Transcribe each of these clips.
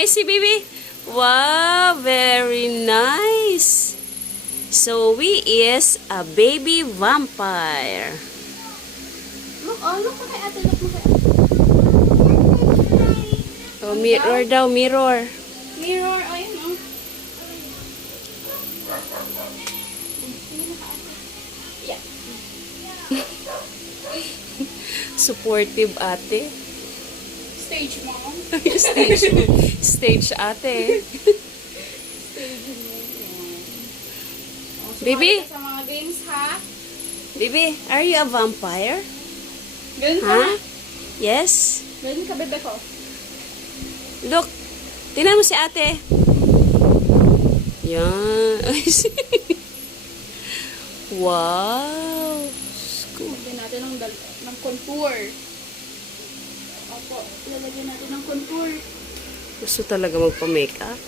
Macy, baby. Wow, very nice. Zoe is a baby vampire. Look mo kay ate, look mo kay ate. Oh, mirror daw, mirror. Mirror, ayun oh. Yeah. Supportive ate. Stage mom. Stage ate. Stage mo. Baby? Sa mga games ha. Baby, are you a vampire? Ganun ka Huh? ha? Yes. Ganun ka bebe ko. Look, tingnan mo si ate. Yan. Wow. Lagyan natin ng contour. Opo, lalagyan natin ng contour. Gusto talaga magpa-makeup.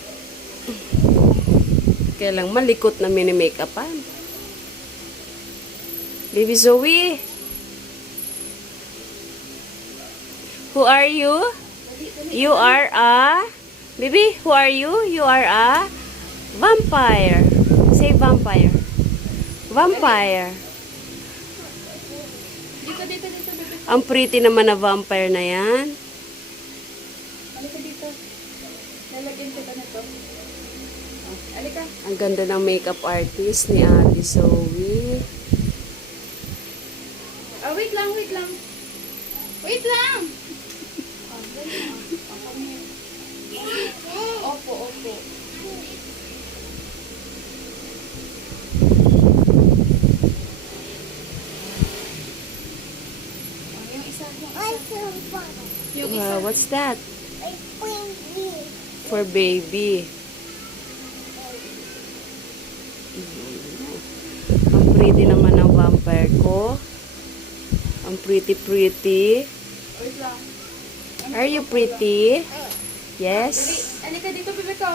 Kaya lang malikot na mini-makeupan. Baby Zoe. Who are you? You are a... Baby, who are you? You are a vampire. Say vampire. Vampire. Dito, bebe. Ang pretty naman na vampire na yan. Halika dito. Lalagyan kita nito. Oh, halika. Ang ganda ng makeup artist ni Ate Zoe. Wait lang. Wait lang! Oh, dali na. Oh, come here. Opo. Oh, yung isa. Yung isa. Wow, what's that? For baby. Ang pretty naman ng vampire ko. Ang pretty. Wait lang. Are you pretty? Yes. Dali, halika dito, bebe ko.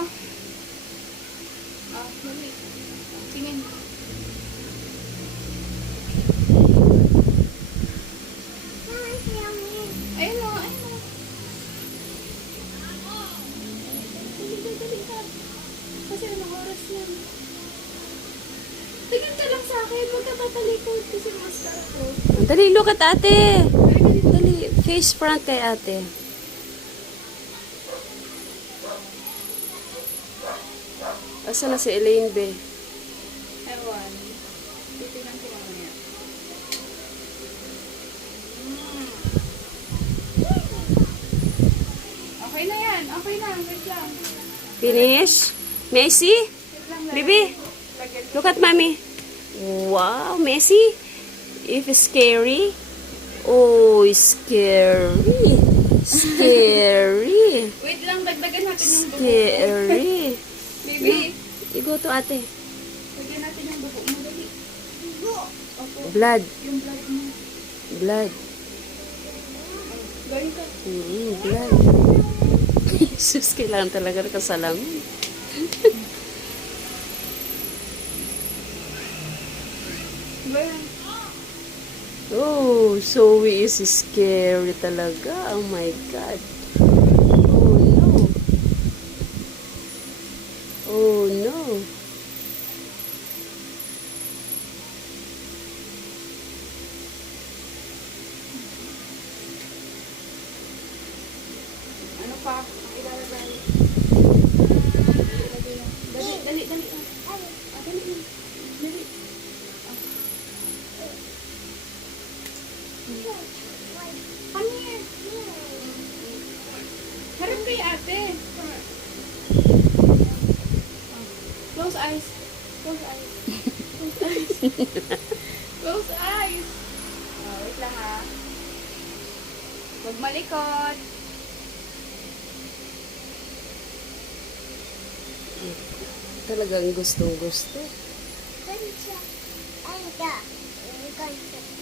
Dali. Tingin. Ayun o. Dali ka. Kasi anong oras yan? Tingin ka lang sa akin. Huwag ka tatalikod kasi mascara ko. Dali, look at ate. Halika dito. Dali, face front kay ate. Asa na si Elaine, be? Ewan. Titignan ko mamaya. Okay na yan. Okay na. Wait lang. Finish? May I see? Wait lang. Baby, Lagyan. look at mommy. Wow, Messi. If scary. Oh, scary. Scary. Wait lang. Dagdagan natin yung buhok mo. Scary. Baby. You go to ate. Lagyan natin yung buhok mo. Dali. Opo. Blood. Yung blood mo. Blood. Galing ka. Blood. Sus, kailangan talaga ng kasalamin. Galing. Oh, Zoe is scary talaga. Oh my God. Oh no. Oh no. Ano pa? Ang ilalagay. Dali. Dali. Come here. Harap kay ate. Close eyes. Close eyes. Close eyes. Close eyes. Wait lang ha. Huwag malikot. Talagang gustong-gusto.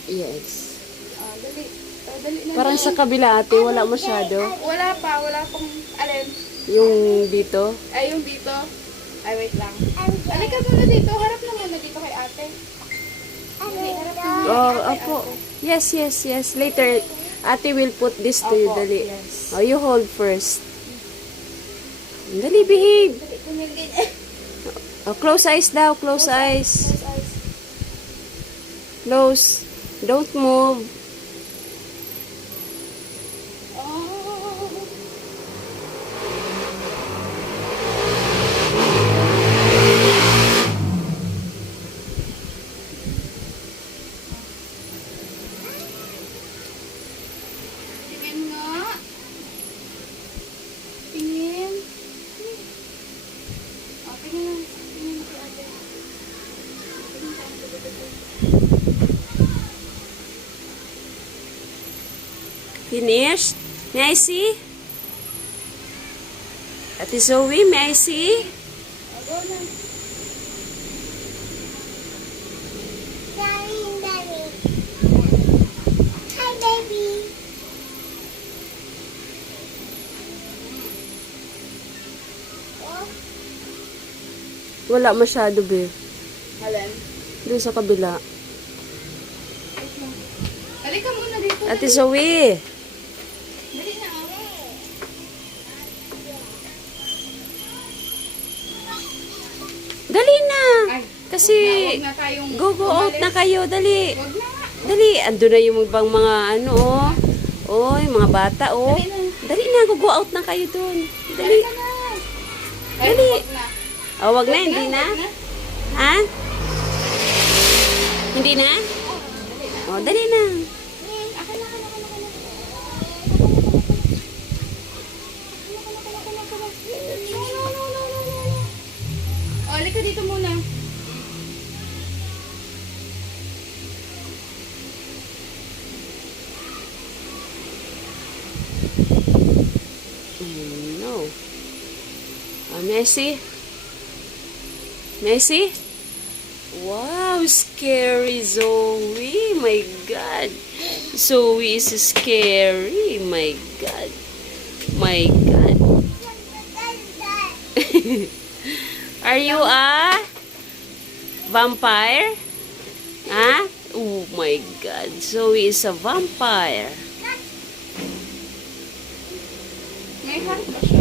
Yes. Dali. Dali na. Parang sa kabila ate, wala masyado. Wala pang alin. Yung dito. Ay, yung dito. Ay, wait lang. Halika muna dito. Harap na muna dito kay ate. Dali, harap na muna Oh, kay ate. apo. Yes. Ate will put this to you, Opo, dali. yes. Oh, you hold first. Dali, behave. Dali, tumingin. Oh, close eyes daw, close eyes. Close eyes. Close. Don't move. Oh. Tingin nga. Tingin. Oh, tingin lang. Tingin mo kay ate. Tingin ka. Finished? May I see? Ate Zoe, may I see? Oh, go na. Hi, baby. Wala masyado, be. Alin? Doon sa kabila. Halika muna dito. Ate Zoe. Dali na. Dali na. Ay, Kasi, wag na tayong go out umalis. na kayo. Dali. Wag na nga. Dali. Ando na yung ibang mga ano, oh. Oh, yung mga bata, oh. Dali na. Dali na. Go out na kayo doon. Dali. Halika na. Ay, Dali. wag na. Oh, wag na. Wag Hindi na. wag na. Ha? Hindi na? Dali na. Oh, dali na. Akin na, akin na, akin na, akin na. No, no, no, no, no, no. Oh, halika dito muna. No. Messi? Messi? Wow, scary Zoe. My God. Zoe is scary. My God. My God. Are you a vampire? Huh? Oh my God. Zoe is a vampire. May heart ba siya?